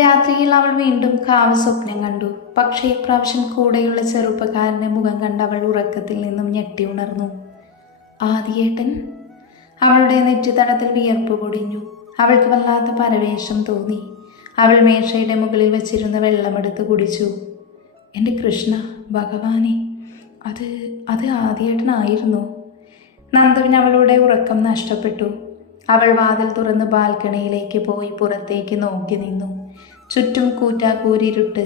രാത്രിയിൽ അവൾ വീണ്ടും കാവ് സ്വപ്നം കണ്ടു. പക്ഷേ ഇപ്രാവശ്യം കൂടെയുള്ള ചെറുപ്പക്കാരൻ്റെ മുഖം കണ്ട് അവൾ ഉറക്കത്തിൽ നിന്നും ഞെട്ടി ഉണർന്നു. ആദിയേട്ടൻ. അവളുടെ നെറ്റിത്തടത്തിൽ വിയർപ്പ് പൊടിഞ്ഞു. അവൾക്ക് വല്ലാത്ത പരവേശം തോന്നി. അവൾ മേശയുടെ മുകളിൽ വെച്ചിരുന്ന വെള്ളമെടുത്ത് കുടിച്ചു. എൻ്റെ കൃഷ്ണ ഭഗവാനെ, അത് ആദിയേട്ടനായിരുന്നു. നന്ദുവിന് അവളുടെ ഉറക്കം നഷ്ടപ്പെട്ടു. അവൾ വാതിൽ തുറന്ന് ബാൽക്കണിയിലേക്ക് പോയി പുറത്തേക്ക് നോക്കി നിന്നു. ചുറ്റും കൂറ്റാക്കൂരിരുട്ട്.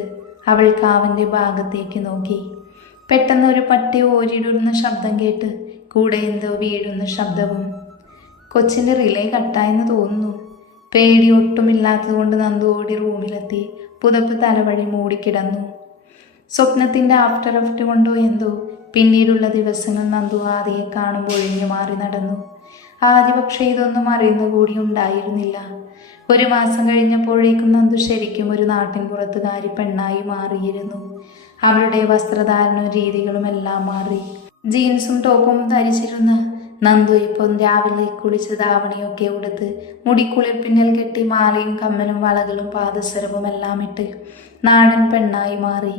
അവൾ കാവിൻ്റെ ഭാഗത്തേക്ക് നോക്കി. പെട്ടെന്ന് ഒരു പട്ടി ഓരിടുന്ന ശബ്ദം കേട്ട് കൂടെ എന്തോ വീഴുന്ന ശബ്ദവും. കൊച്ചിൻ്റെ റിലേ കട്ടായെന്ന് തോന്നുന്നു. പേടി ഒട്ടുമില്ലാത്തതുകൊണ്ട് നന്ദു ഓടി റൂമിലെത്തി പുതപ്പ് തലവഴി മൂടിക്കിടന്നു. സ്വപ്നത്തിൻ്റെ ആഫ്റ്റർ എഫക്റ്റ് കൊണ്ടോ എന്തോ പിന്നീടുള്ള ദിവസങ്ങൾ നന്ദു ആദിയെ കാണുമ്പോൾ ഒഴിഞ്ഞു മാറി നടന്നു. ആദ്യ പക്ഷേ ഇതൊന്നും അറിയുന്ന കൂടി ഉണ്ടായിരുന്നില്ല. ഒരു മാസം കഴിഞ്ഞപ്പോഴേക്കും നന്ദു ശരിക്കും ഒരു നാട്ടിൻ പുറത്തുകാരി പെണ്ണായി മാറിയിരുന്നു. അവളുടെ വസ്ത്രധാരണവും രീതികളും എല്ലാം മാറി. ജീൻസും ടോപ്പും ധരിച്ചിരുന്ന നന്ദു ഇപ്പം രാവിലെ കുളിച്ച് ധാവണിയൊക്കെ ഉടുത്ത് മുടിക്കുളിർ പിന്നൽ കെട്ടി മാലയും കമ്മലും വളകളും പാദസരവും എല്ലാം ഇട്ട് നാടൻ പെണ്ണായി മാറി.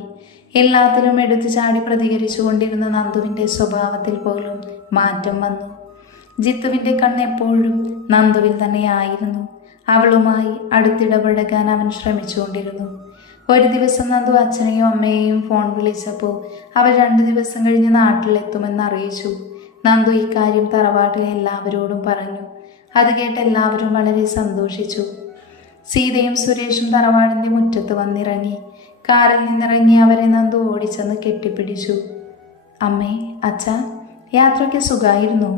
എല്ലാത്തിലും എടുത്തു ചാടി പ്രതികരിച്ചു കൊണ്ടിരുന്ന നന്ദുവിൻ്റെ സ്വഭാവത്തിൽ പോലും മാറ്റം വന്നു. ജിത്തുവിൻ്റെ കണ്ണ് എപ്പോഴും നന്ദുവിൽ തന്നെയായിരുന്നു. അവളുമായി അടുത്തിടപഴകാൻ അവൻ ശ്രമിച്ചുകൊണ്ടിരുന്നു. ഒരു ദിവസം നന്ദു അച്ഛനെയും അമ്മയെയും ഫോൺ വിളിച്ചപ്പോൾ അവർ 2 ദിവസം കഴിഞ്ഞ് നാട്ടിലെത്തുമെന്ന് അറിയിച്ചു. നന്ദു ഇക്കാര്യം തറവാട്ടിലെ എല്ലാവരോടും പറഞ്ഞു. അത് കേട്ട് എല്ലാവരും വളരെ സന്തോഷിച്ചു. സീതയും സുരേഷും തറവാടിൻ്റെ മുറ്റത്ത് വന്നിറങ്ങി. കാറിൽ നിന്നിറങ്ങി അവരെ നന്ദു ഓടിച്ചെന്ന് കെട്ടിപ്പിടിച്ചു. അമ്മേ, അച്ഛാ, യാത്രയ്ക്ക് സുഖമായിരുന്നു.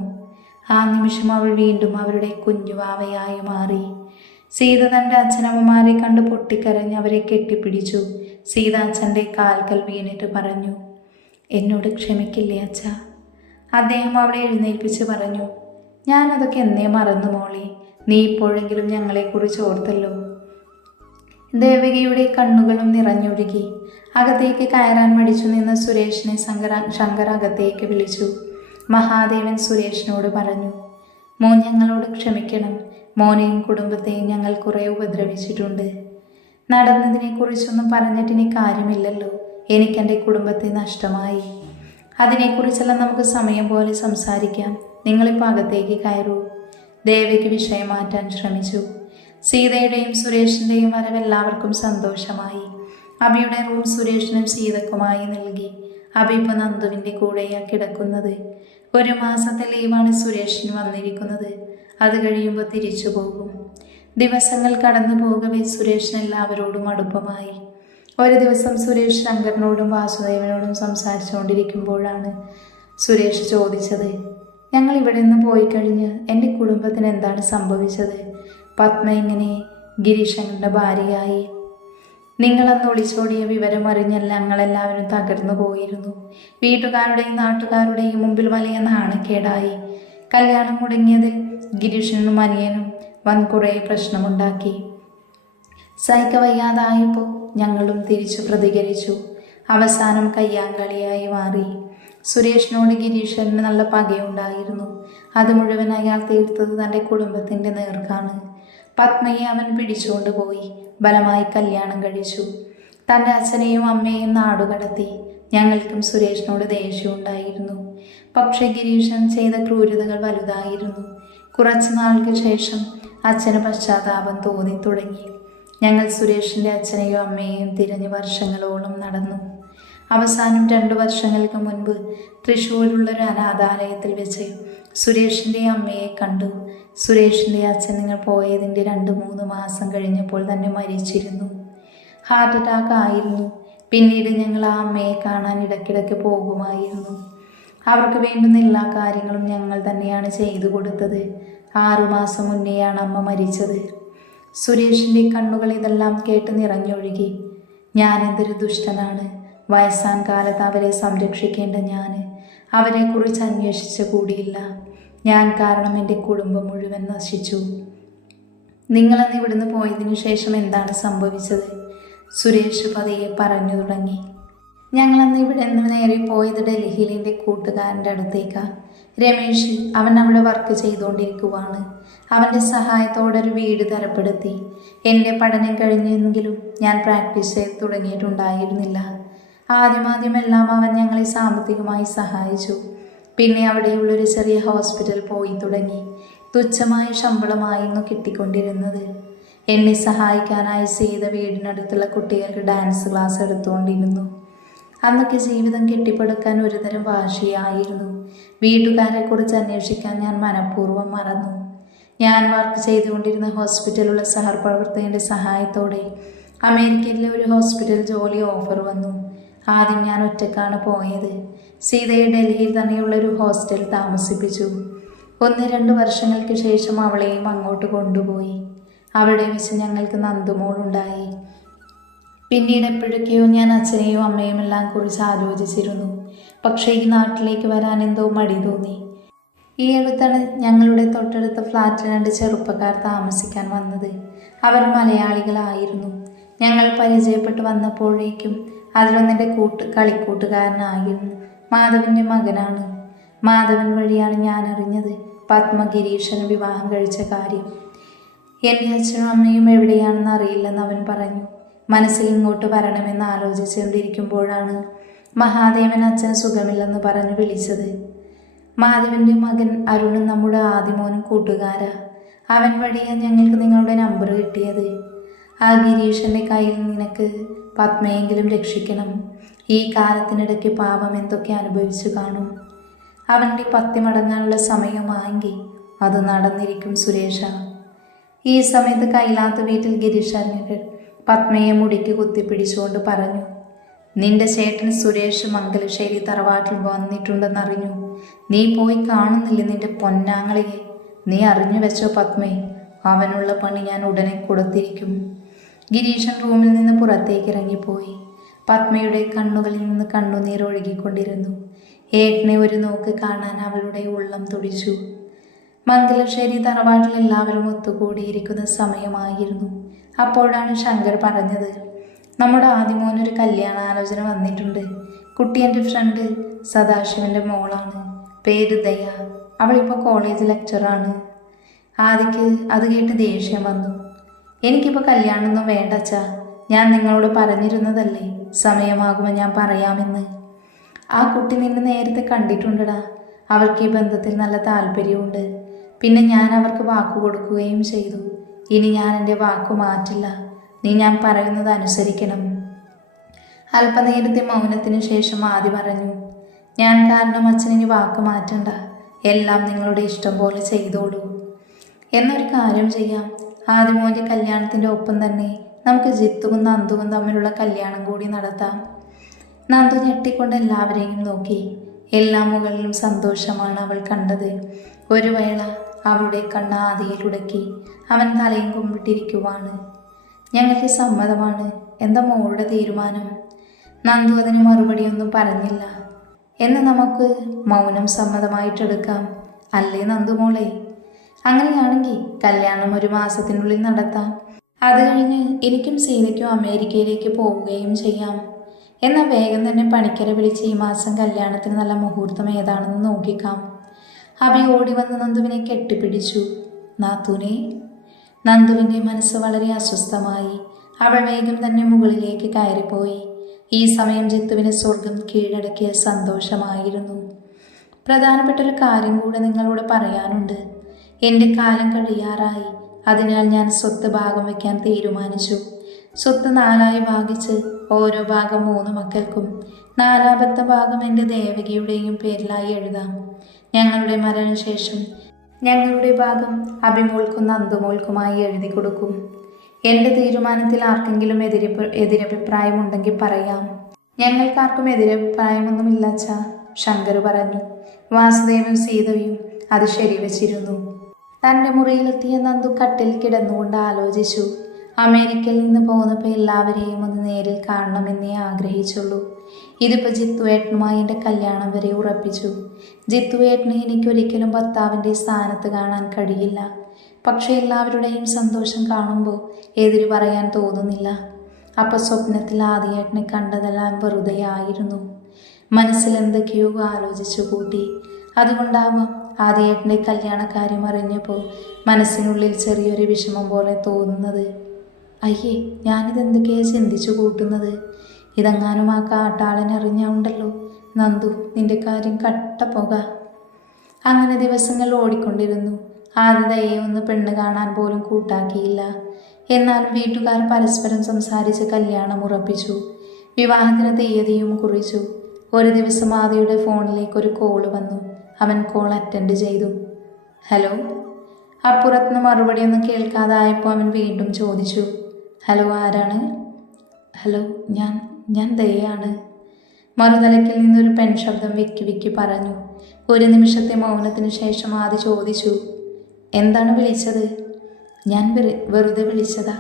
ആ നിമിഷം അവൾ വീണ്ടും അവരുടെ കുഞ്ഞുവാവയായി മാറി. സീത തൻ്റെ അച്ഛനമ്മമാരെ കണ്ട് പൊട്ടിക്കരഞ്ഞ് അവരെ കെട്ടിപ്പിടിച്ചു. സീത അച്ഛൻ്റെ കാൽക്കൽ വീണിട്ട് പറഞ്ഞു, എന്നോട് ക്ഷമിക്കില്ലേ അച്ഛ? അദ്ദേഹം അവളെ എഴുന്നേൽപ്പിച്ച് പറഞ്ഞു, ഞാനതൊക്കെ എന്നേ മറന്നു മോളെ. നീ ഇപ്പോഴെങ്കിലും ഞങ്ങളെക്കുറിച്ച് ഓർത്തല്ലോ. ദേവകിയുടെ കണ്ണുകളും നിറഞ്ഞൊഴുകി. അകത്തേക്ക് കയറാൻ മടിച്ചു നിന്ന സുരേഷിനെ ശങ്കർ അകത്തേക്ക് വിളിച്ചു. മഹാദേവൻ സുരേഷിനോട് പറഞ്ഞു, മോൻ ഞങ്ങളോട് ക്ഷമിക്കണം. മോനെയും കുടുംബത്തെയും ഞങ്ങൾ കുറേ ഉപദ്രവിച്ചിട്ടുണ്ട്. നടന്നതിനെക്കുറിച്ചൊന്നും പറഞ്ഞിട്ടിനി കാര്യമില്ലല്ലോ. എനിക്കെൻ്റെ കുടുംബത്തെ നഷ്ടമായി. അതിനെക്കുറിച്ചെല്ലാം നമുക്ക് സമയം പോലെ സംസാരിക്കാം. നിങ്ങളിപ്പോൾ അകത്തേക്ക് കയറൂ. ദേവിക്ക് വിഷയം മാറ്റാൻ ശ്രമിച്ചു. സീതയുടെയും സുരേഷിൻ്റെയും വരവ് എല്ലാവർക്കും സന്തോഷമായി. അബിയുടെ റൂം സുരേഷിനും സീതക്കുമായി നൽകി. അബി ഇപ്പോൾ നന്ദുവിൻ്റെ കൂടെയാണ് കിടക്കുന്നത്. 1 മാസത്തെ ലീവാണ് സുരേഷിന് വന്നിരിക്കുന്നത്. അത് കഴിയുമ്പോൾ തിരിച്ചു പോകും. ദിവസങ്ങൾ കടന്നു പോകവേ സുരേഷിന് എല്ലാവരോടും അടുപ്പമായി. ഒരു ദിവസം സുരേഷ് ശങ്കറിനോടും വാസുദേവനോടും സംസാരിച്ചുകൊണ്ടിരിക്കുമ്പോഴാണ് സുരേഷ് ചോദിച്ചത്, ഞങ്ങൾ ഇവിടെ നിന്ന് പോയി കഴിഞ്ഞ് എൻ്റെ കുടുംബത്തിന് എന്താണ് സംഭവിച്ചത്? പത്മ ഇങ്ങനെ ഗിരീഷങ്ങളുടെ ഭാര്യയായി. നിങ്ങളന്ന് ഒളിച്ചോടിയ വിവരം അറിഞ്ഞല്ല ഞങ്ങളെല്ലാവരും തകർന്നു പോയിരുന്നു. വീട്ടുകാരുടെയും നാട്ടുകാരുടെയും മുമ്പിൽ വലിയ നാണക്കേടായി. കല്യാണം മുടങ്ങിയതിൽ ഗിരീഷനും അനിയനും കുറേ പ്രശ്നമുണ്ടാക്കി. സഹിക്കവയ്യാതായപ്പോൾ ഞങ്ങളും തിരിച്ചു പ്രതികരിച്ചു. അവസാനം കയ്യാങ്കളിയായി മാറി. സുരേഷിനോട് ഗിരീഷന് നല്ല പകയുണ്ടായിരുന്നു. അത് മുഴുവൻ അയാൾ തീർത്തത് തൻ്റെ കുടുംബത്തിൻ്റെ നേർക്കാണ്. പത്മയെ അവൻ പിടിച്ചുകൊണ്ട് പോയി ബലമായി കല്യാണം കഴിച്ചു. തൻ്റെ അച്ഛനെയും അമ്മയെയും നാടുകടത്തി. ഞങ്ങൾക്കും സുരേഷിനോട് ദേഷ്യമുണ്ടായിരുന്നു. പക്ഷേ ഗിരീഷൻ ചെയ്ത ക്രൂരതകൾ വലുതായിരുന്നു. കുറച്ചു നാൾക്ക് ശേഷം അച്ഛന് പശ്ചാത്താപം തോന്നി തുടങ്ങി. ഞങ്ങൾ സുരേഷിൻ്റെ അച്ഛനെയും അമ്മയെയും തിരഞ്ഞ് വർഷങ്ങളോളം നടന്നു. അവസാനം 2 വർഷങ്ങൾക്ക് മുൻപ് തൃശ്ശൂരിലുള്ളൊരു അനാഥാലയത്തിൽ വെച്ച് സുരേഷിൻ്റെ അമ്മയെ കണ്ടു. സുരേഷിൻ്റെ അച്ഛൻ നിങ്ങൾ പോയതിൻ്റെ 2-3 മാസം കഴിഞ്ഞപ്പോൾ തന്നെ മരിച്ചിരുന്നു. ഹാർട്ട് അറ്റാക്ക് ആയിരുന്നു. പിന്നീട് ഞങ്ങൾ ആ അമ്മയെ കാണാൻ ഇടയ്ക്കിടയ്ക്ക് പോകുമായിരുന്നു. അവർക്ക് വേണ്ടുന്ന എല്ലാ കാര്യങ്ങളും ഞങ്ങൾ തന്നെയാണ് ചെയ്തു കൊടുത്തത്. 6 മാസം മുന്നെയാണ് അമ്മ മരിച്ചത്. സുരേഷിൻ്റെ കണ്ണുകൾ ഇതെല്ലാം കേട്ട് നിറഞ്ഞൊഴുകി. ഞാനെന്തൊരു ദുഷ്ടനാണ്. വയസ്സാൻ കാലത്ത് അവരെ സംരക്ഷിക്കേണ്ട ഞാൻ അവരെക്കുറിച്ച് അന്വേഷിച്ച കൂടിയില്ല. ഞാൻ കാരണം എൻ്റെ കുടുംബം മുഴുവൻ നശിച്ചു. നിങ്ങളന്ന് ഇവിടുന്ന് പോയതിനു ശേഷം എന്താണ് സംഭവിച്ചത്? സുരേഷ് പതിയെ പറഞ്ഞു തുടങ്ങി. ഞങ്ങളന്ന് ഇവിടെ നിന്ന് നേരെ പോയത് ഡൽഹിയിൽ എൻ്റെ കൂട്ടുകാരൻ്റെ അടുത്തേക്കാണ്. രമേശ്. അവൻ അവിടെ വർക്ക് ചെയ്തുകൊണ്ടിരിക്കുവാണ്. അവൻ്റെ സഹായത്തോടെ ഒരു വീട് തരപ്പെടുത്തി. എൻ്റെ പഠനം കഴിഞ്ഞെങ്കിലും ഞാൻ പ്രാക്ടീസ് ചെയ്ത് തുടങ്ങിയിട്ടുണ്ടായിരുന്നില്ല. ആദ്യമെല്ലാം അവൻ ഞങ്ങളെ സാമ്പത്തികമായി സഹായിച്ചു. പിന്നെ അവിടെയുള്ളൊരു ചെറിയ ഹോസ്പിറ്റൽ പോയി തുടങ്ങി. തുച്ഛമായ ശമ്പളമായിരുന്നു കിട്ടിക്കൊണ്ടിരുന്നത്. എന്നെ സഹായിക്കാനായി ചെയ്ത വീടിനടുത്തുള്ള കുട്ടികൾക്ക് ഡാൻസ് ക്ലാസ് എടുത്തുകൊണ്ടിരുന്നു. അന്നൊക്കെ ജീവിതം കെട്ടിപ്പടുക്കാൻ ഒരുതരം വാശിയായിരുന്നു. വീട്ടുകാരെക്കുറിച്ച് അന്വേഷിക്കാൻ ഞാൻ മനഃപൂർവ്വം മറന്നു. ഞാൻ വർക്ക് ചെയ്തുകൊണ്ടിരുന്ന ഹോസ്പിറ്റലുള്ള സഹപ്രവർത്തകൻ്റെ സഹായത്തോടെ അമേരിക്കയിലെ ഒരു ഹോസ്പിറ്റൽ ജോലി ഓഫർ വന്നു. ആദ്യം ഞാൻ ഒറ്റക്കാണ് പോയത്. സീതയെ ഡൽഹിയിൽ തന്നെയുള്ള ഒരു ഹോസ്റ്റൽ താമസിപ്പിച്ചു. 1-2 വർഷങ്ങൾക്ക് ശേഷം അവളെയും അങ്ങോട്ട് കൊണ്ടുപോയി. അവിടെ വെച്ച് ഞങ്ങൾക്ക് നന്ദുമോളുണ്ടായി. പിന്നീട് എപ്പോഴൊക്കെയോ ഞാൻ അച്ഛനെയും അമ്മയും എല്ലാം കുറിച്ച് ആലോചിച്ചിരുന്നു. പക്ഷേ ഈ നാട്ടിലേക്ക് വരാൻ എന്തോ മടി തോന്നി. ഈ അടുത്താണ് ഞങ്ങളുടെ തൊട്ടടുത്ത ഫ്ലാറ്റിൽ 2 ചെറുപ്പക്കാർ താമസിക്കാൻ വന്നത്. അവർ മലയാളികളായിരുന്നു. ഞങ്ങൾ പരിചയപ്പെട്ട് വന്നപ്പോഴേക്കും അതിലൊന്നെൻ്റെ കളിക്കൂട്ടുകാരനായിരുന്നു. മാധവൻ്റെ മകനാണ്. മാധവൻ വഴിയാണ് ഞാൻ അറിഞ്ഞത് പത്മ ഗിരീഷന് വിവാഹം കഴിച്ച കാര്യം. എൻ്റെ അച്ഛനും അമ്മയും എവിടെയാണെന്ന് അറിയില്ലെന്ന് അവൻ പറഞ്ഞു. മനസ്സിൽ ഇങ്ങോട്ട് വരണമെന്ന് ആലോചിച്ചുകൊണ്ടിരിക്കുമ്പോഴാണ് മഹാദേവൻ അച്ഛൻ സുഖമില്ലെന്ന് പറഞ്ഞു വിളിച്ചത്. മാധവൻ്റെ മകൻ അരുണും നമ്മുടെ ആദിമോനും കൂട്ടുകാരാ. അവൻ വഴിയാണ് ഞങ്ങൾക്ക് നിങ്ങളുടെ നമ്പർ കിട്ടിയത്. ആ ഗിരീഷൻ്റെ കയ്യിൽ നിനക്ക് പത്മയെങ്കിലും രക്ഷിക്കണം. ഈ കാലത്തിനിടയ്ക്ക് പാപം എന്തൊക്കെ അനുഭവിച്ചു കാണും. അവൻ്റെ പത്തി മടങ്ങാനുള്ള സമയമായെങ്കിൽ അത് നടന്നിരിക്കും സുരേഷ. ഈ സമയത്ത് കൈലാത്ത വീട്ടിൽ ഗിരീഷ് പത്മയെ മുടിക്ക് കുത്തിപ്പിടിച്ചുകൊണ്ട് പറഞ്ഞു, നിന്റെ ചേട്ടൻ സുരേഷ് മംഗലശ്ശേരി തറവാട്ടിൽ വന്നിട്ടുണ്ടെന്നറിഞ്ഞു. നീ പോയി കാണുന്നില്ല നിന്റെ പൊന്നാങ്ങളയെ. നീ അറിഞ്ഞു വെച്ചോ പത്മേ, അവനുള്ള പണി ഞാൻ ഉടനെ കൊടുത്തിരിക്കും. ഗിരീഷൻ റൂമിൽ നിന്ന് പുറത്തേക്ക് ഇറങ്ങിപ്പോയി. പത്മയുടെ കണ്ണുകളിൽ നിന്ന് കണ്ണുനീർ ഒഴുകിക്കൊണ്ടിരുന്നു. ഏട്ടനെ ഒരു നോക്ക് കാണാൻ അവളുടെ ഉള്ളം തുടിച്ചു. മംഗലശ്ശേരി തറവാട്ടിൽ എല്ലാവരും ഒത്തുകൂടിയിരിക്കുന്ന സമയമായിരുന്നു. അപ്പോഴാണ് ശങ്കർ പറഞ്ഞത്, നമ്മുടെ ആദിമോനൊരു കല്യാണാലോചന വന്നിട്ടുണ്ട്. കുട്ടി എൻ്റെ ഫ്രണ്ട് സദാശിവൻ്റെ മോളാണ്. പേര് ദയ. അവളിപ്പോൾ കോളേജ് ലെക്ചറാണ്. ആദിക്ക് അത് കേട്ട് ദേഷ്യം വന്നു. എനിക്കിപ്പോൾ കല്യാണമൊന്നും വേണ്ടച്ചാ. ഞാൻ നിങ്ങളോട് പറഞ്ഞിരുന്നതല്ലേ സമയമാകുമ്പോൾ ഞാൻ പറയാമെന്ന്. ആ കുട്ടി നിന്നെ നേരത്തെ കണ്ടിട്ടുണ്ടടാ. അവർക്ക് ഈ ബന്ധത്തിൽ നല്ല താല്പര്യമുണ്ട്. പിന്നെ ഞാൻ അവർക്ക് വാക്കു കൊടുക്കുകയും ചെയ്തു. ഇനി ഞാൻ എൻ്റെ വാക്കു മാറ്റില്ല. നീ ഞാൻ പറയുന്നത് അനുസരിക്കണം. അല്പനേരത്തെ മൗനത്തിന് ശേഷം ആദി പറഞ്ഞു, ഞാൻ കാരണം അച്ഛനിനി വാക്ക് മാറ്റണ്ട. എല്ലാം നിങ്ങളുടെ ഇഷ്ടം പോലെ ചെയ്തോളൂ. എന്നൊരു കാര്യം ചെയ്യാം. ആദിമോൻ്റെ കല്യാണത്തിൻ്റെ ഒപ്പം തന്നെ നമുക്ക് ജിത്തുവും നന്ദുവും തമ്മിലുള്ള കല്യാണം കൂടി നടത്താം. നന്ദു ഞെട്ടിക്കൊണ്ട് എല്ലാവരെയും നോക്കി. എല്ലാ മുകളിലും സന്തോഷമാണ് അവൾ കണ്ടത്. ഒരു വേള അവളുടെ കണ്ണ് ആദിയിലുടക്കി. അവൻ തലയും കുമ്പിട്ടിരിക്കുവാണ്. ഞങ്ങൾക്ക് സമ്മതമാണ്. എന്താ മോളുടെ തീരുമാനം? നന്ദു അതിന് മറുപടിയൊന്നും പറഞ്ഞില്ല. എന്ന് നമുക്ക് മൗനം സമ്മതമായിട്ടെടുക്കാം, അല്ലേ നന്ദു മോളെ? അങ്ങനെയാണെങ്കിൽ കല്യാണം 1 മാസത്തിനുള്ളിൽ നടത്താം. അത് കഴിഞ്ഞ് എനിക്കും സീതയ്ക്കും അമേരിക്കയിലേക്ക് പോവുകയും ചെയ്യാം. എന്നാൽ വേഗം തന്നെ പണിക്കരെ വിളിച്ച് ഈ മാസം കല്യാണത്തിന് നല്ല മുഹൂർത്തം ഏതാണെന്ന് നോക്കിക്കാം. അഭി ഓടി വന്ന് നന്ദുവിനെ കെട്ടിപ്പിടിച്ചു. നാത്തൂനെ. നന്ദുവിൻ്റെ മനസ്സ് വളരെ അസ്വസ്ഥമായി. അവൾ വേഗം തന്നെ മുകളിലേക്ക് കയറിപ്പോയി. ഈ സമയം ജിത്തുവിന് സ്വർഗം കീഴടക്കിയ സന്തോഷമായിരുന്നു. പ്രധാനപ്പെട്ടൊരു കാര്യം കൂടെ നിങ്ങളോട് പറയാനുണ്ട്. എൻ്റെ കാലം കഴിയാറായി. അതിനാൽ ഞാൻ സ്വത്ത് ഭാഗം വയ്ക്കാൻ തീരുമാനിച്ചു. സ്വത്ത് 4ആയി ഭാഗിച്ച് ഓരോ ഭാഗം 3 മക്കൾക്കും 4ാമത്തെ ഭാഗം എൻ്റെ ദേവകിയുടെയും പേരിലായി എഴുതാം. ഞങ്ങളുടെ മരണശേഷം ഞങ്ങളുടെ ഭാഗം അഭിമോൾക്കും നന്ദുമോൾക്കുമായി എഴുതി കൊടുക്കും. എൻ്റെ തീരുമാനത്തിൽ ആർക്കെങ്കിലും എതിരഭിപ്രായമുണ്ടെങ്കിൽ പറയാം. ഞങ്ങൾക്കാർക്കും എതിരഭിപ്രായമൊന്നുമില്ല അച്ഛാ, ശങ്കർ പറഞ്ഞു. വാസുദേവും സീതയും അത് ശരിവച്ചിരുന്നു. തൻ്റെ മുറിയിലെത്തിയ നന്ദു കട്ടിൽ കിടന്നുകൊണ്ട് ആലോചിച്ചു. അമേരിക്കയിൽ നിന്ന് പോന്നപ്പോൾ എല്ലാവരെയും ഒന്ന് നേരിൽ കാണണമെന്നേ ആഗ്രഹിച്ചുള്ളൂ. ഇതിപ്പോൾ ജിത്തുവേട്ടനുമായി എൻ്റെ കല്യാണം വരെ ഉറപ്പിച്ചു. ജിത്തുവേട്ടനെ എനിക്കൊരിക്കലും ഭർത്താവിൻ്റെ സ്ഥാനത്ത് കാണാൻ കഴിയില്ല. പക്ഷേ എല്ലാവരുടെയും സന്തോഷം കാണുമ്പോൾ എതിര് പറയാൻ തോന്നുന്നില്ല. അപ്പോൾ സ്വപ്നത്തിൽ ആദിയേട്ടനെ കണ്ടതെല്ലാം വെറുതെയായിരുന്നു. മനസ്സിൽ എന്തൊക്കെയോ ആലോചിച്ചു കൂട്ടി. അതുകൊണ്ടാവാം ആദിയേട്ടൻ്റെ കല്യാണക്കാര്യം അറിഞ്ഞപ്പോൾ മനസ്സിനുള്ളിൽ ചെറിയൊരു വിഷമം പോലെ തോന്നുന്നത്. അയ്യേ, ഞാനിതെന്തൊക്കെയാ ചിന്തിച്ചു കൂട്ടുന്നത്? ഇതെങ്ങാനും ആ കാട്ടാളൻ അറിഞ്ഞുണ്ടല്ലോ, നന്ദു നിന്റെ കാര്യം കട്ടപ്പോക. അങ്ങനെ ദിവസങ്ങൾ ഓടിക്കൊണ്ടിരുന്നു. ആദിതയെ ഒന്ന് പെണ്ണ് കാണാൻ പോലും കൂട്ടാക്കിയില്ല. എന്നാൽ വീട്ടുകാർ പരസ്പരം സംസാരിച്ച് കല്യാണം ഉറപ്പിച്ചു. വിവാഹത്തിന് തീയതിയും കുറിച്ചു. ഒരു ദിവസം ആദിയുടെ ഫോണിലേക്ക് ഒരു കോള് വന്നു. അവൻ കോൾ അറ്റൻഡ് ചെയ്തു. ഹലോ. അപ്പുറത്തുനിന്ന് മറുപടിയൊന്നും കേൾക്കാതായപ്പോൾ അവൻ വീണ്ടും ചോദിച്ചു, ഹലോ, ആരാണ്? ഹലോ, ഞാൻ ദയാണ്. മറുതലക്കിൽ നിന്നൊരു പെൺശബ്ദം വിക്കി വിക്കി പറഞ്ഞു. ഒരു നിമിഷത്തെ മൗനത്തിനു ശേഷം ആദി ചോദിച്ചു, എന്താണ് വിളിച്ചത്? ഞാൻ വെറുതെ വിളിച്ചതാ.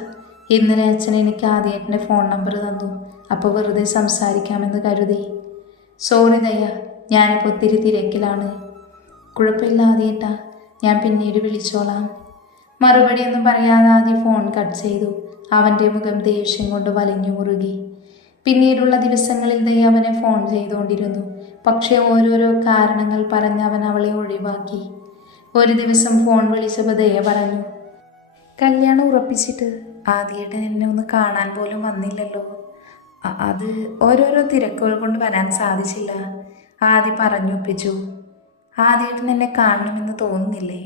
ഇന്നലെ അച്ഛൻ എനിക്ക് ആദിയേട്ടൻ്റെ ഫോൺ നമ്പർ തന്നു. അപ്പോൾ വെറുതെ സംസാരിക്കാമെന്ന് കരുതി. സോറി ദയ, ഞാനിപ്പോൾ ഒത്തിരി തിരക്കിലാണ്. കുഴപ്പമില്ല ആദിയേട്ടാ, ഞാൻ പിന്നീട് വിളിച്ചോളാം. മറുപടിയൊന്നും പറയാതെ ആദ്യം ഫോൺ കട്ട് ചെയ്തു. അവൻ്റെ മുഖം ദേഷ്യം കൊണ്ട് വലിഞ്ഞു മുറുകി. പിന്നീടുള്ള ദിവസങ്ങളിൽ ദയ അവനെ ഫോൺ ചെയ്തുകൊണ്ടിരുന്നു. പക്ഷേ ഓരോരോ കാരണങ്ങൾ പറഞ്ഞ് അവൻ അവളെ ഒഴിവാക്കി. ഒരു ദിവസം ഫോൺ വിളിച്ചപ്പോൾ ദയ പറഞ്ഞു, കല്യാണം ഉറപ്പിച്ചിട്ട് ആദിയേട്ടൻ എന്നെ ഒന്ന് കാണാൻ പോലും വന്നില്ലല്ലോ. അത് ഓരോരോ തിരക്കുകൾ കൊണ്ട് വരാൻ സാധിച്ചില്ല. ആദി പറഞ്ഞൊപ്പിച്ചു. ആദിയേട്ടൻ എന്നെ കാണണമെന്ന് തോന്നുന്നില്ലേ?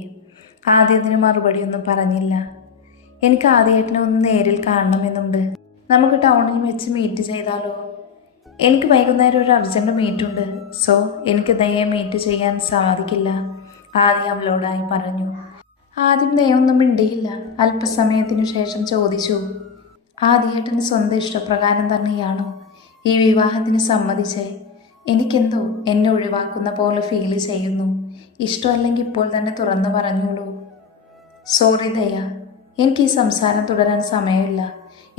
ആദ്യം അതിന് മറുപടിയൊന്നും പറഞ്ഞില്ല. എനിക്ക് ആദിയേട്ടനെ ഒന്ന് നേരിൽ കാണണമെന്നുണ്ട്. നമുക്ക് ടൗണിൽ വെച്ച് മീറ്റ് ചെയ്താലോ? എനിക്ക് വൈകുന്നേരം ഒരു അർജൻറ്റ് മീറ്റുണ്ട്. സോ എനിക്ക് ദയെ മീറ്റ് ചെയ്യാൻ സാധിക്കില്ല, ആദ്യം അവളോടായി പറഞ്ഞു. ആദ്യം ദയൊന്നും മിണ്ടിയില്ല. അല്പസമയത്തിനു ശേഷം ചോദിച്ചു, ആദിയേട്ടന് സ്വന്തം ഇഷ്ടപ്രകാരം തന്നെയാണോ ഈ വിവാഹത്തിന് സമ്മതിച്ചേ? എനിക്കെന്തോ എന്നെ ഒഴിവാക്കുന്ന പോലെ ഫീൽ ചെയ്യുന്നു. ഇഷ്ടമല്ലെങ്കിൽ ഇപ്പോൾ തന്നെ തുറന്നു പറഞ്ഞോളൂ. സോറി ദയ, എനിക്ക് ഈ സംസാരം തുടരാൻ സമയമില്ല.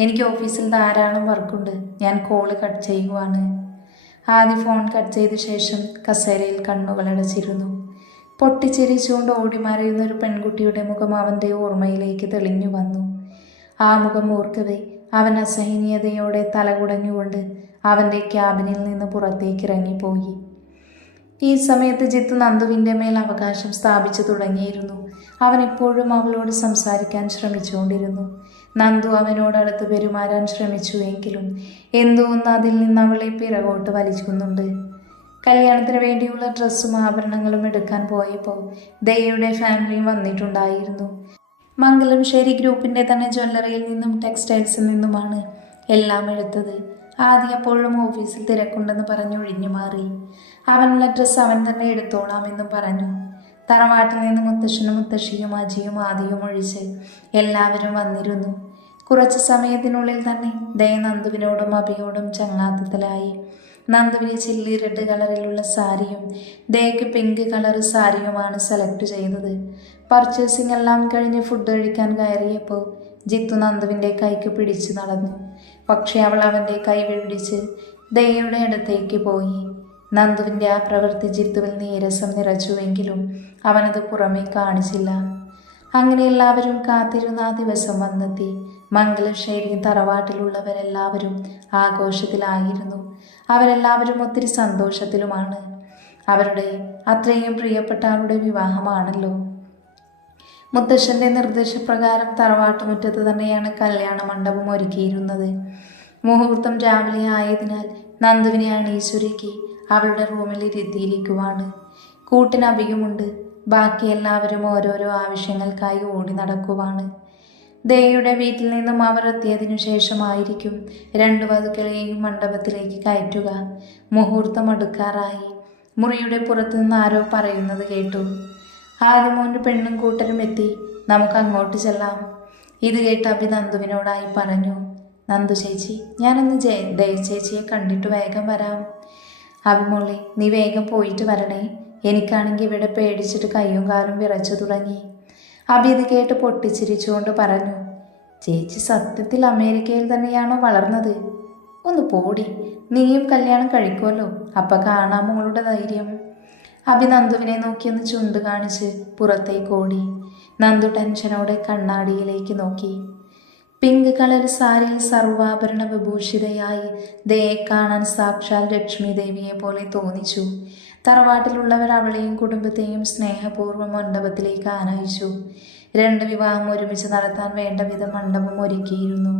എനിക്ക് ഓഫീസിൽ ധാരാളം വർക്കുണ്ട്. ഞാൻ കോള് കട്ട് ചെയ്യുവാണ്. ആദ്യം ഫോൺ കട്ട് ചെയ്ത ശേഷം കസേരയിൽ കണ്ണുകളടച്ചിരുന്നു. പൊട്ടിച്ചിരിച്ചുകൊണ്ട് ഓടിമറിയുന്ന ഒരു പെൺകുട്ടിയുടെ മുഖം അവൻ്റെ ഓർമ്മയിലേക്ക് തെളിഞ്ഞു വന്നു. ആ മുഖം ഓർക്കവേ അവൻ അസഹനീയതയോടെ തലകുടഞ്ഞുകൊണ്ട് അവൻ്റെ ക്യാബിനിൽ നിന്ന് പുറത്തേക്ക് ഇറങ്ങിപ്പോയി. ഈ സമയത്ത് ജിത്തു നന്ദുവിൻ്റെ മേൽ അവകാശം സ്ഥാപിച്ചു തുടങ്ങിയിരുന്നു. അവൻ ഇപ്പോഴും അവളോട് സംസാരിക്കാൻ ശ്രമിച്ചുകൊണ്ടിരുന്നു. നന്ദു അവനോടടുത്ത് പെരുമാറാൻ ശ്രമിച്ചുവെങ്കിലും എന്തോ ഒന്ന് അതിൽ നിന്ന് അവളെ പിറകോട്ട് വലിക്കുന്നുണ്ട്. കല്യാണത്തിന് വേണ്ടിയുള്ള ഡ്രസ്സും ആഭരണങ്ങളും എടുക്കാൻ പോയപ്പോൾ ദയയുടെ ഫാമിലിയും വന്നിട്ടുണ്ടായിരുന്നു. മംഗലംശ്ശേരി ഗ്രൂപ്പിൻ്റെ തന്നെ ജ്വല്ലറിയിൽ നിന്നും ടെക്സ്റ്റൈൽസിൽ നിന്നുമാണ് എല്ലാം എടുത്തത്. ആദ്യം അപ്പോഴും ഓഫീസിൽ തിരക്കുണ്ടെന്ന് പറഞ്ഞ് ഒഴിഞ്ഞു മാറി. അവനുള്ള ഡ്രസ്സ് അവൻ തന്നെ എടുത്തോളാമെന്നും പറഞ്ഞു. തറവാട്ടിൽ നിന്ന് മുത്തശ്ശനും മുത്തശ്ശിയും അജിയും ആദിയും ഒഴിച്ച് എല്ലാവരും വന്നിരുന്നു. കുറച്ച് സമയത്തിനുള്ളിൽ തന്നെ ദയ നന്ദുവിനോടും അഭിയോടും ചങ്ങാത്തത്തിലായി. നന്ദുവിന് ചില്ലി റെഡ് കളറിലുള്ള സാരിയും ദയക്ക് പിങ്ക് കളർ സാരിയുമാണ് സെലക്ട് ചെയ്തത്. പർച്ചേസിംഗ് എല്ലാം കഴിഞ്ഞ് ഫുഡ് കഴിക്കാൻ കയറിയപ്പോൾ ജിത്തു നന്ദുവിൻ്റെ കൈക്ക് പിടിച്ചു നടന്നു. പക്ഷെ അവൾ അവൻ്റെ കൈ പിടിച്ച് ദയയുടെ അടുത്തേക്ക് പോയി. നന്ദുവിൻ്റെ ആ പ്രവൃത്തി ജിത്തുവിൽ നീരസം നിറച്ചുവെങ്കിലും അവനത് പുറമേ കാണിച്ചില്ല. അങ്ങനെ എല്ലാവരും കാത്തിരുന്ന ആ ദിവസം വന്നെത്തി. മംഗലശ്ശേരി തറവാട്ടിലുള്ളവരെല്ലാവരും ആഘോഷത്തിലായിരുന്നു. അവരെല്ലാവരും ഒത്തിരി സന്തോഷത്തിലുമാണ്. അവരുടെ അത്രയും പ്രിയപ്പെട്ട ആളുടെ വിവാഹമാണല്ലോ. മുത്തശ്ശൻ്റെ നിർദ്ദേശപ്രകാരം തറവാട്ടുമുറ്റത്ത് തന്നെയാണ് കല്യാണ മണ്ഡപം ഒരുക്കിയിരുന്നത്. മുഹൂർത്തം രാവിലെ ആയതിനാൽ നന്ദുവിനെ അണീച്ചൊരുക്കി അവളുടെ റൂമിൽ ഇരുത്തിയിരിക്കുവാണ്. കൂട്ടിന് അഭിയുമുണ്ട്. ബാക്കി എല്ലാവരും ഓരോരോ ആവശ്യങ്ങൾക്കായി ഓടി നടക്കുവാണ്. ദയയുടെ വീട്ടിൽ നിന്നും അവർ എത്തിയതിനു ശേഷമായിരിക്കും രണ്ടു വധുക്കളെയും മണ്ഡപത്തിലേക്ക് കയറ്റുക. മുഹൂർത്തം അടുക്കാറായി. മുറിയുടെ പുറത്തു നിന്ന് ആരോ പറയുന്നത് കേട്ടു. ആദ്യമോൻ്റെ പെണ്ണും കൂട്ടരും എത്തി, നമുക്ക് അങ്ങോട്ട് ചെല്ലാം. ഇത് കേട്ട് അഭി നന്ദുവിനോടായി പറഞ്ഞു, നന്ദു ചേച്ചി, ഞാനൊന്ന് ദയ ചേച്ചിയെ കണ്ടിട്ട് വേഗം വരാം. അഭിമോളെ, നീ വേഗം പോയിട്ട് വരണേ. എനിക്കാണെങ്കിൽ ഇവിടെ പേടിച്ചിട്ട് കയ്യും കാലും വിറച്ചു തുടങ്ങി. അഭി ഇത് കേട്ട് പൊട്ടിച്ചിരിച്ചുകൊണ്ട് പറഞ്ഞു, ചേച്ചി സത്യത്തിൽ അമേരിക്കയിൽ തന്നെയാണോ വളർന്നത്? ഒന്ന് പോടി, നീയും കല്യാണം കഴിക്കുമല്ലോ, അപ്പം കാണാം മോളുടെ ധൈര്യം. അഭി നന്ദുവിനെ നോക്കിയൊന്ന് ചുണ്ട് കാണിച്ച് പുറത്തേക്ക് ഓടി. നന്ദു ടെൻഷനോടെ കണ്ണാടിയിലേക്ക് നോക്കി. പിങ്ക് കളർ സാരിയിൽ സർവാഭരണ വിഭൂഷിതയായി ദയെ കാണാൻ സാക്ഷാൽ ലക്ഷ്മി ദേവിയെ പോലെ തോന്നിച്ചു. തറവാട്ടിലുള്ളവർ അവളെയും കുടുംബത്തെയും സ്നേഹപൂർവ്വം മണ്ഡപത്തിലേക്ക് ആനയിച്ചു. 2 വിവാഹം ഒരുമിച്ച് നടത്താൻ വേണ്ട വിധം മണ്ഡപം ഒരുക്കിയിരുന്നു.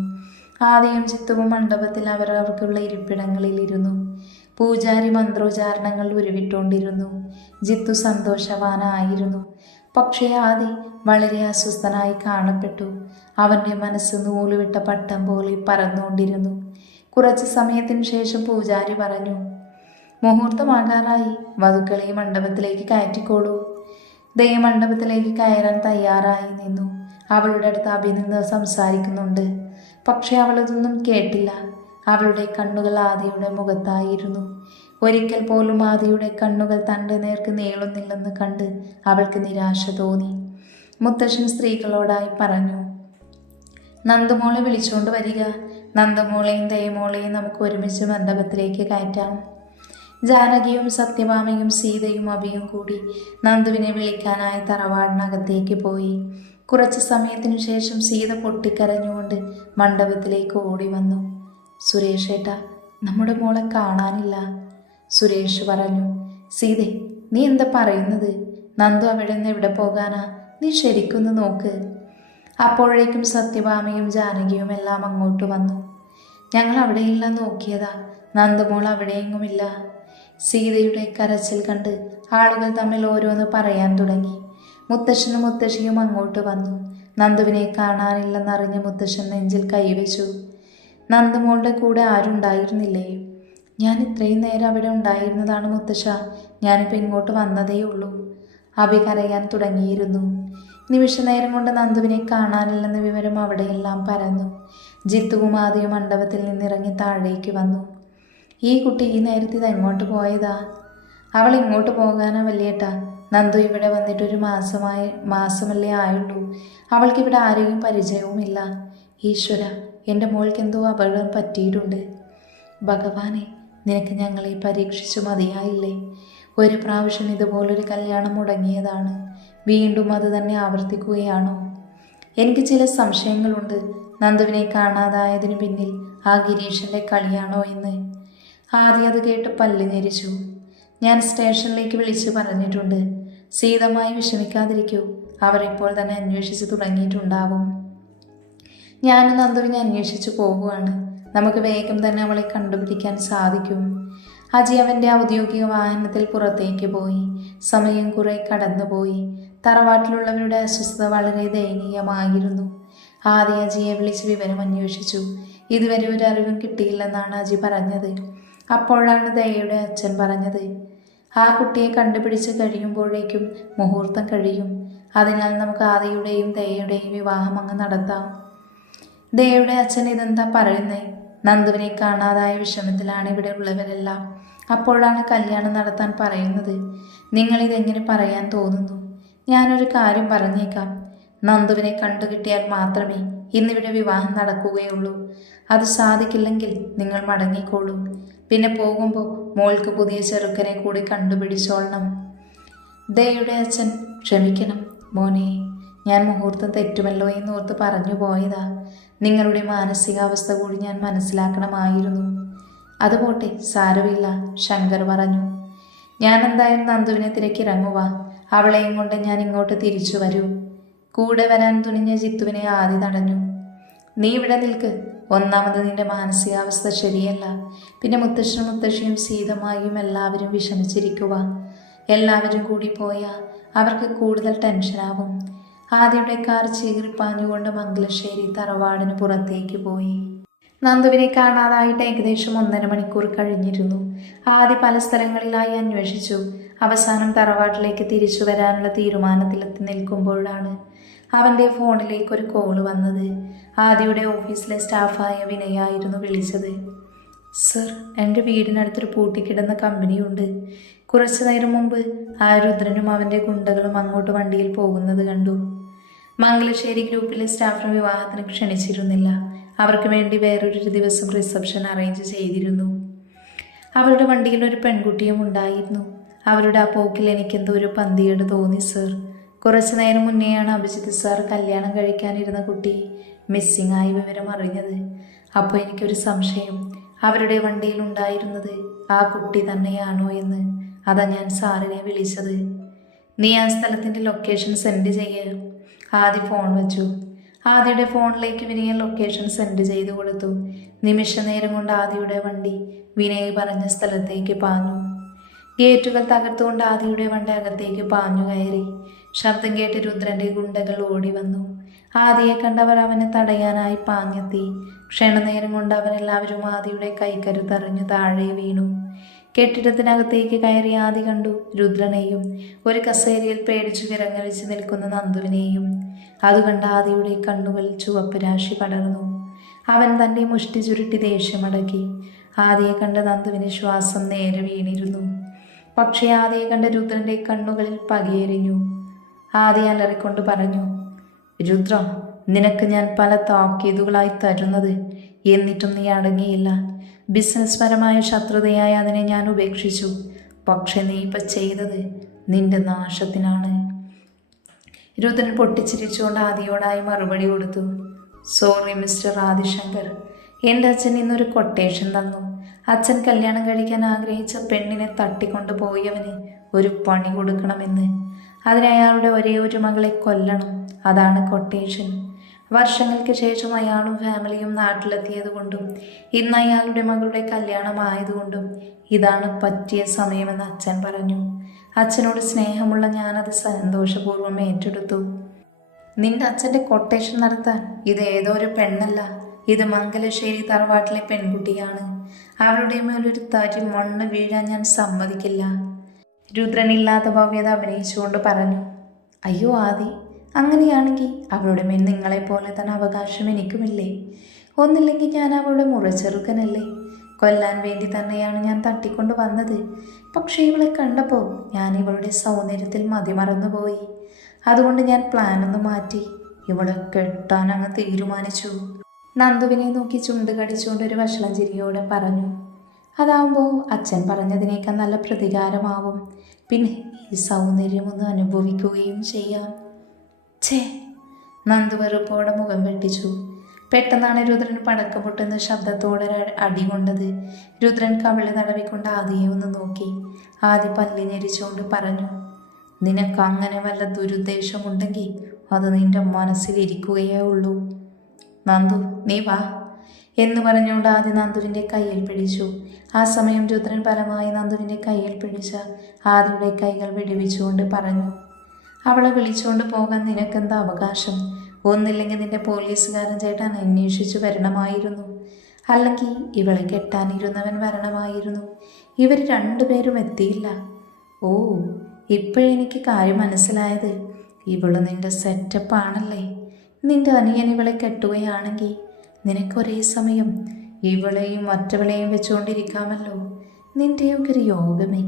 ആദിയും ജിത്തുവും മണ്ഡപത്തിൽ അവർക്കുള്ള ഇരിപ്പിടങ്ങളിൽ ഇരുന്നു. പൂജാരി മന്ത്രോച്ചാരണങ്ങൾ ഉരുവിട്ടുകൊണ്ടിരുന്നു. ജിത്തു സന്തോഷവാനായിരുന്നു. പക്ഷേ ആദി വളരെ അസ്വസ്ഥനായി കാണപ്പെട്ടു. അവൻ്റെ മനസ്സ് നൂലുവിട്ട പട്ടം പോലെ പറന്നുകൊണ്ടിരുന്നു. കുറച്ച് സമയത്തിന് ശേഷം പൂജാരി പറഞ്ഞു, മുഹൂർത്തമാകാറായി, വധുക്കളെ മണ്ഡപത്തിലേക്ക് കയറ്റിക്കോളൂ. ദയ മണ്ഡപത്തിലേക്ക് കയറാൻ തയ്യാറായി നിന്നു. അവളുടെ അടുത്ത് അഭിനന്ദ സംസാരിക്കുന്നുണ്ട്. പക്ഷെ അവളതൊന്നും കേട്ടില്ല. അവളുടെ കണ്ണുകൾ ആദിയുടെ മുഖത്തായിരുന്നു. ഒരിക്കൽ പോലും ആദിയുടെ കണ്ണുകൾ തൻ്റെ നേർക്ക് നീളുന്നില്ലെന്ന് കണ്ട് അവൾക്ക് നിരാശ തോന്നി. മുത്തശ്ശൻ സ്ത്രീകളോടായി പറഞ്ഞു, നന്ദമോളെ വിളിച്ചുകൊണ്ട് വരിക. നന്ദമോളെയും ദയമോളെയും നമുക്ക് ഒരുമിച്ച് മണ്ഡപത്തിലേക്ക് കയറ്റാം. ജാനകിയും സത്യഭാമയും സീതയും അഭിയും കൂടി നന്ദുവിനെ വിളിക്കാനായി തറവാടിനകത്തേക്ക് പോയി. കുറച്ച് സമയത്തിനു ശേഷം സീത പൊട്ടിക്കരഞ്ഞുകൊണ്ട് മണ്ഡപത്തിലേക്ക് ഓടി വന്നു. സുരേഷേട്ടാ, നമ്മുടെ മോളെ കാണാനില്ല. സുരേഷ് പറഞ്ഞു, സീതേ, നീ എന്താ പറയുന്നത്? നന്ദു അവിടെ നിന്ന് എവിടെ പോകാനാ? നീ ശരിക്കൊന്ന് നോക്ക്. അപ്പോഴേക്കും സത്യഭാമയും ജാനകിയും എല്ലാം അങ്ങോട്ട് വന്നു. ഞങ്ങൾ അവിടെയെല്ലാം നോക്കിയതാ, നന്ദമോൾ അവിടെയെങ്ങുമില്ല. സീതയുടെ കരച്ചിൽ കണ്ട് ആളുകൾ തമ്മിൽ ഓരോന്ന് പറയാൻ തുടങ്ങി. മുത്തശ്ശനും മുത്തശ്ശിയും അങ്ങോട്ട് വന്നു. നന്ദുവിനെ കാണാനില്ലെന്നറിഞ്ഞ് മുത്തശ്ശൻ നെഞ്ചിൽ കൈവച്ചു. നന്ദമോളുടെ കൂടെ ആരുണ്ടായിരുന്നില്ലേ? ഞാൻ ഇത്രയും നേരം അവിടെ ഉണ്ടായിരുന്നതാണ് മുത്തശ്ശ. ഞാനിപ്പോൾ ഇങ്ങോട്ട് വന്നതേയുള്ളൂ. അഭി കരയാൻ തുടങ്ങിയിരുന്നു. നിമിഷ നേരം കൊണ്ട് നന്ദുവിനെ കാണാനില്ലെന്ന വിവരം അവിടെയെല്ലാം പരന്നു. ജിത്തുവും ആദ്യം മണ്ഡപത്തിൽ നിന്നിറങ്ങി താഴേക്ക് വന്നു. ഈ കുട്ടി ഈ നേരത്തെ ഇതെങ്ങോട്ട് പോയതാ? അവൾ ഇങ്ങോട്ട് പോകാനാ വല്യേട്ടാ. നന്ദു ഇവിടെ വന്നിട്ടൊരു മാസമല്ലേ ആയുള്ളൂ. അവൾക്കിവിടെ ആരെയും പരിചയവുമില്ല. ഈശ്വര, എൻ്റെ മോൾക്ക് എന്തോ അപകടം പറ്റിയിട്ടുണ്ട്. ഭഗവാനെ, നിനക്ക് ഞങ്ങളെ പരീക്ഷിച്ചു മതിയായില്ലേ? ഒരു പ്രാവശ്യം ഇതുപോലൊരു കല്യാണം മുടങ്ങിയതാണ്. വീണ്ടും അത് തന്നെ ആവർത്തിക്കുകയാണോ? എനിക്ക് ചില സംശയങ്ങളുണ്ട്. നന്ദുവിനെ കാണാതായതിനു പിന്നിൽ ആ ഗിരീഷൻ്റെ കളിയാണോ എന്ന്. ആദ്യം അത് കേട്ട് പല്ല് ഞെരിച്ചു. ഞാൻ സ്റ്റേഷനിലേക്ക് വിളിച്ചു പറഞ്ഞിട്ടുണ്ട്. സീതമായി വിഷമിക്കാതിരിക്കൂ. അവർ ഇപ്പോൾ തന്നെ അന്വേഷിച്ച് തുടങ്ങിയിട്ടുണ്ടാവും. ഞാനും നന്ദുവിനെ അന്വേഷിച്ചു പോകുകയാണ്. നമുക്ക് വേഗം തന്നെ അവളെ കണ്ടുപിടിക്കാൻ സാധിക്കും. അജി അവൻ്റെ ഔദ്യോഗിക വാഹനത്തിൽ പുറത്തേക്ക് പോയി. സമയം കുറെ കടന്നുപോയി. തറവാട്ടിലുള്ളവരുടെ അസ്വസ്ഥത വളരെ ദയനീയമായിരുന്നു. ആദ്യ അജിയെ വിളിച്ച് വിവരം അന്വേഷിച്ചു. ഇതുവരെ ഒരു അറിവും കിട്ടിയില്ലെന്നാണ് അജി പറഞ്ഞത്. അപ്പോഴാണ് ദയയുടെ അച്ഛൻ പറഞ്ഞത്, ആ കുട്ടിയെ കണ്ടുപിടിച്ച് കഴിയുമ്പോഴേക്കും മുഹൂർത്തം കഴിയും. അതിനാൽ നമുക്ക് ആദിയുടെയും ദയയുടെയും വിവാഹം അങ്ങ് നടത്താം. ദയയുടെ അച്ഛൻ ഇതെന്താ പറയുന്നേ? നന്ദുവിനെ കാണാതായ വിഷമത്തിലാണ് ഇവിടെ ഉള്ളവരെല്ലാം. അപ്പോഴാണ് കല്യാണം നടത്താൻ പറയുന്നത്. നിങ്ങളിതെങ്ങനെ പറയാൻ തോന്നുന്നു? ഞാനൊരു കാര്യം പറഞ്ഞേക്കാം. നന്ദുവിനെ കണ്ടുകിട്ടിയാൽ മാത്രമേ ഇന്നിവിടെ വിവാഹം നടക്കുകയുള്ളൂ. അത് സാധിക്കില്ലെങ്കിൽ നിങ്ങൾ മടങ്ങിക്കോളൂ. പിന്നെ പോകുമ്പോൾ മോൾക്ക് പുതിയ ചെറുക്കനെ കൂടി കണ്ടുപിടിച്ചോളണം. ദയയുടെ അച്ഛൻ, ക്ഷമിക്കണം മോനെ, ഞാൻ മുഹൂർത്തം തെറ്റുമല്ലോ എന്നോർത്ത് പറഞ്ഞു പോയതാ. നിങ്ങളുടെ മാനസികാവസ്ഥ കൂടി ഞാൻ മനസ്സിലാക്കണമായിരുന്നു. അതുപോട്ടെ, സാരമില്ല, ശങ്കർ പറഞ്ഞു. ഞാൻ എന്തായാലും നന്ദുവിനെ തിരക്കിറങ്ങുക. അവളെയും കൊണ്ട് ഞാൻ ഇങ്ങോട്ട് തിരിച്ചു വരൂ. കൂടെ വരാൻ തുനിഞ്ഞ ജിത്തുവിനെ ആദ്യം തടഞ്ഞു. നീ ഇവിടെ നിൽക്ക്. ഒന്നാമത് നിന്റെ മാനസികാവസ്ഥ ശരിയല്ല. പിന്നെ മുത്തശ്ശനും മുത്തശ്ശിയും സീതമായും എല്ലാവരും വിഷമിച്ചിരിക്കുക. എല്ലാവരും കൂടി പോയാൽ അവർക്ക് കൂടുതൽ ടെൻഷനാവും. ആദ്യയുടെ കാർ ചീറിപ്പാഞ്ഞുകൊണ്ട് മംഗലശ്ശേരി തറവാടിന് പുറത്തേക്ക് പോയി. നന്ദുവിനെ കാണാതായിട്ട് ഏകദേശം 1.5 മണിക്കൂർ കഴിഞ്ഞിരുന്നു. ആദ്യ പല സ്ഥലങ്ങളിലായി അന്വേഷിച്ചു. അവസാനം തറവാട്ടിലേക്ക് തിരിച്ചു വരാനുള്ള തീരുമാനത്തിലെത്തി നിൽക്കുമ്പോഴാണ് അവൻ്റെ ഫോണിലേക്ക് ഒരു കോള് വന്നത്. ആദിയുടെ ഓഫീസിലെ സ്റ്റാഫായ വിനയായിരുന്നു വിളിച്ചത്. സർ, എൻ്റെ വീടിനടുത്തൊരു പൂട്ടിക്കിടന്ന കമ്പനിയുണ്ട്. കുറച്ചു നേരം മുമ്പ് ആ രുദ്രനും അവൻ്റെ ഗുണ്ടകളും അങ്ങോട്ട് വണ്ടിയിൽ പോകുന്നത് കണ്ടു. മംഗലശ്ശേരി ഗ്രൂപ്പിലെ സ്റ്റാഫിന് വിവാഹത്തിന് ക്ഷണിച്ചിരുന്നില്ല. അവർക്ക് വേണ്ടി വേറൊരു ദിവസം റിസപ്ഷൻ അറേഞ്ച് ചെയ്തിരുന്നു. അവരുടെ വണ്ടിയിൽ ഒരു പെൺകുട്ടിയും ഉണ്ടായിരുന്നു. അവരുടെ ആ പോക്കിൽ എനിക്കെന്തോ ഒരു പന്തികേട് തോന്നി സർ. കുറച്ചു നേരം മുന്നെയാണ് അഭിജിത്ത് സാർ കല്യാണം കഴിക്കാനിരുന്ന കുട്ടി മിസ്സിംഗ് ആയി വിവരം അറിഞ്ഞത്. അപ്പോൾ എനിക്കൊരു സംശയം, അവരുടെ വണ്ടിയിൽ ഉണ്ടായിരുന്നത് ആ കുട്ടി തന്നെയാണോ എന്ന്. അതാ ഞാൻ സാറിനെ വിളിച്ചത്. നീ ആ സ്ഥലത്തിൻ്റെ ലൊക്കേഷൻ സെൻഡ് ചെയ്യുക. ആദ്യ ഫോൺ വെച്ചു. ആദിയുടെ ഫോണിലേക്ക് വിനയൻ ലൊക്കേഷൻ സെൻഡ് ചെയ്തു കൊടുത്തു. നിമിഷ നേരം കൊണ്ട് ആദിയുടെ വണ്ടി വിനയ് പറഞ്ഞ സ്ഥലത്തേക്ക് പാഞ്ഞു. ഗേറ്റുകൾ തകർത്തുകൊണ്ട് ആദിയുടെ വണ്ടി അകത്തേക്ക് പാഞ്ഞു കയറി. ശബ്ദം കേട്ട് രുദ്രന്റെ ഗുണ്ടകൾ ഓടി വന്നു. ആദിയെ കണ്ടവർ അവനെ തടയാനായി പാഞ്ഞെത്തി. ക്ഷണനേരം കൊണ്ട് അവരെല്ലാവരും ആദിയുടെ കൈക്കരുത്തറിഞ്ഞു താഴെ വീണു. കെട്ടിടത്തിനകത്തേക്ക് കയറി ആദി കണ്ടു രുദ്രനെയും ഒരു കസേരയിൽ പേടിച്ചു വിറങ്ങലിച്ച് നിൽക്കുന്ന നന്ദുവിനെയും. അതുകണ്ട് ആദിയുടെ കണ്ണുകൾ ചുവപ്പ് രാശി പടർന്നു. അവൻ തൻ്റെ മുഷ്ടി ചുരുട്ടി ദേഷ്യമടക്കി. ആദിയെ കണ്ട നന്ദുവിന് ശ്വാസം നേരെ വീണിരുന്നു. പക്ഷേ ആദിയെ കണ്ട രുദ്രന്റെ കണ്ണുകളിൽ പകയെറിഞ്ഞു. ആദി അലറിക്കൊണ്ട് പറഞ്ഞു, രുദ്ര, നിനക്ക് ഞാൻ പല താക്കീതുകളായി തരുന്നത്, എന്നിട്ടും നീ അടങ്ങിയില്ല. ബിസിനസ് പരമായ ശത്രുതയായി അതിനെ ഞാൻ ഉപേക്ഷിച്ചു. പക്ഷെ നീ ഇപ്പം ചെയ്തത് നിന്റെ നാശത്തിനാണ്. രുദ്രൻ പൊട്ടിച്ചിരിച്ചുകൊണ്ട് ആദിയോടായി മറുപടി കൊടുത്തു. സോറി മിസ്റ്റർ ആദിശങ്കർ, എൻ്റെ അച്ഛൻ ഇന്നൊരു കൊട്ടേഷൻ തന്നു. അച്ഛൻ കല്യാണം കഴിക്കാൻ ആഗ്രഹിച്ച പെണ്ണിനെ തട്ടിക്കൊണ്ടു പോയവന് ഒരു പണി കൊടുക്കണമെന്ന്. അതിന് അയാളുടെ ഒരേ ഒരു മകളെ കൊല്ലണം. അതാണ് കൊട്ടേഷൻ. വർഷങ്ങൾക്ക് ശേഷം അയാളും ഫാമിലിയും നാട്ടിലെത്തിയതുകൊണ്ടും ഇന്ന് അയാളുടെ മകളുടെ കല്യാണമായതുകൊണ്ടും ഇതാണ് പറ്റിയ സമയമെന്ന് അച്ഛൻ പറഞ്ഞു. അച്ഛനോട് സ്നേഹമുള്ള ഞാനത് സന്തോഷപൂർവ്വം ഏറ്റെടുത്തു. നിന്റെ അച്ഛൻ്റെ കൊട്ടേഷൻ നടത്താൻ ഇത് ഏതോ ഒരു പെണ്ണല്ല, ഇത് മംഗലശ്ശേരി തറവാട്ടിലെ പെൺകുട്ടിയാണ്. അവരുടെ മേലൊരു തരി മണ്ണ് വീഴാൻ ഞാൻ സമ്മതിക്കില്ല. രുദ്രനില്ലാത്ത ഭവ്യത അഭിനയിച്ചുകൊണ്ട് പറഞ്ഞു. അയ്യോ ആദി, അങ്ങനെയാണെങ്കിൽ അവളുടെ മേൽ നിങ്ങളെപ്പോലെ തന്നെ അവകാശം എനിക്കുമില്ലേ? ഒന്നില്ലെങ്കിൽ ഞാൻ അവളുടെ മുറച്ചെറുക്കനല്ലേ? കൊല്ലാൻ വേണ്ടി തന്നെയാണ് ഞാൻ തട്ടിക്കൊണ്ട് വന്നത്. പക്ഷേ ഇവളെ കണ്ടപ്പോൾ ഞാൻ ഇവളുടെ സൗന്ദര്യത്തിൽ മതിമറന്നുപോയി. അതുകൊണ്ട് ഞാൻ പ്ലാനൊന്ന് മാറ്റി ഇവളെ കെട്ടാൻ അങ്ങ് തീരുമാനിച്ചു. നന്ദുവിനെ നോക്കി ചുണ്ട് കടിച്ചുകൊണ്ട് ഒരു വഷളം ചിരിയോടെ പറഞ്ഞു. അതാവുമ്പോൾ അച്ഛൻ പറഞ്ഞതിനേക്കാൾ നല്ല പ്രതികാരമാവും. പിന്നെ ഈ സൗന്ദര്യമൊന്ന് അനുഭവിക്കുകയും ചെയ്യാം. ഛേ! നന്ദു വെറുപ്പോടെ മുഖം വെട്ടിച്ചു. പെട്ടെന്നാണ് രുദ്രൻ പടക്കം പൊട്ടുന്ന ശബ്ദത്തോടെ അടികൊണ്ടത്. രുദ്രൻ കവിള് തടവിക്കൊണ്ട് ആദിയെ ഒന്ന് നോക്കി. ആദി പല്ലി ഞെരിച്ചുകൊണ്ട് പറഞ്ഞു, നിനക്ക് അങ്ങനെ വല്ല ദുരുദ്ദേശമുണ്ടെങ്കിൽ അത് നിന്റെ മനസ്സിലിരിക്കുകയേ ഉള്ളൂ. നന്ദു, നീ വാ എന്ന് പറഞ്ഞുകൊണ്ട് ആദി നന്ദുവിൻ്റെ കയ്യിൽ പിടിച്ചു. ആ സമയം രുദ്രൻ പരമായി നന്ദുവിൻ്റെ കയ്യിൽ പിടിച്ച ആദിയുടെ കൈകൾ വിടുവിച്ചുകൊണ്ട് പറഞ്ഞു, അവളെ വിളിച്ചുകൊണ്ട് പോകാൻ നിനക്കെന്താ അവകാശം? ഒന്നില്ലെങ്കിൽ നിന്റെ പോലീസുകാരൻ ചേട്ടൻ അന്വേഷിച്ചു വരണമായിരുന്നു. അല്ലെങ്കിൽ ഇവളെ കെട്ടാനിരുന്നവൻ വരണമായിരുന്നു. ഇവർ രണ്ടുപേരും എത്തിയില്ല. ഓ, ഇപ്പോഴെനിക്ക് കാര്യം മനസ്സിലായത്. ഇവള് നിന്റെ സെറ്റപ്പാണല്ലേ. നിന്റെ അനിയൻ ഇവളെ കെട്ടുകയാണെങ്കിൽ നിനക്കൊരേ സമയം ഇവളെയും മറ്റവളെയും വെച്ചുകൊണ്ടിരിക്കാമല്ലോ. നിന്റെയൊക്കെ ഒരു യോഗമേ.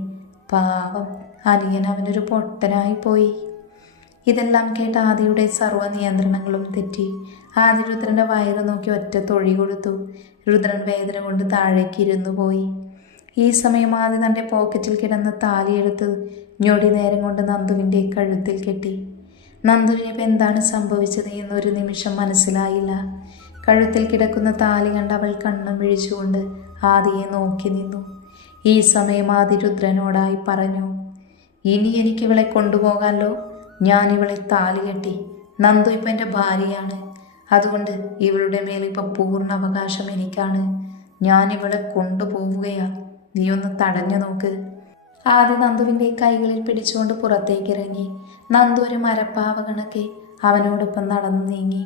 പാവം അനിയൻ അവനൊരു പൊട്ടനായി പോയി. ഇതെല്ലാം കേട്ട ആദിയുടെ സർവ്വ നിയന്ത്രണങ്ങളും തെറ്റി. ആദി രുദ്രൻ്റെ വയറ് നോക്കി ഒറ്റ തൊഴി കൊടുത്തു. രുദ്രൻ വേദന കൊണ്ട് താഴേക്ക് ഇരുന്നു പോയി. ഈ സമയം ആദി തൻ്റെ പോക്കറ്റിൽ കിടന്ന താലിയെടുത്ത് ഞൊടി നേരം കൊണ്ട് നന്ദുവിൻ്റെ കഴുത്തിൽ കെട്ടി. നന്ദുവിന് ഇപ്പം എന്താണ് സംഭവിച്ചത് എന്നൊരു നിമിഷം മനസ്സിലായില്ല. കഴുത്തിൽ കിടക്കുന്ന താലി കണ്ട് അവൾ കണ്ണും വിഴിച്ചുകൊണ്ട് ആദിയെ നോക്കി നിന്നു. ഈ സമയം ആദി രുദ്രനോടായി പറഞ്ഞു, ഇനി എനിക്കിവളെ കൊണ്ടുപോകാമല്ലോ. ഞാനിവളെ താലി കെട്ടി. നന്ദു ഇപ്പം എൻ്റെ ഭാര്യയാണ്. അതുകൊണ്ട് ഇവളുടെ മേൽ ഇപ്പം പൂർണ്ണ അവകാശം എനിക്കാണ്. ഞാനിവളെ കൊണ്ടുപോവുകയാ. നീ ഒന്ന് തടഞ്ഞു നോക്ക്. ആദ്യ നന്ദുവിൻ്റെ കൈകളിൽ പിടിച്ചുകൊണ്ട് പുറത്തേക്കിറങ്ങി. നന്ദു ഒരു മരപ്പാവ കണക്കെ അവനോടൊപ്പം നടന്നു നീങ്ങി.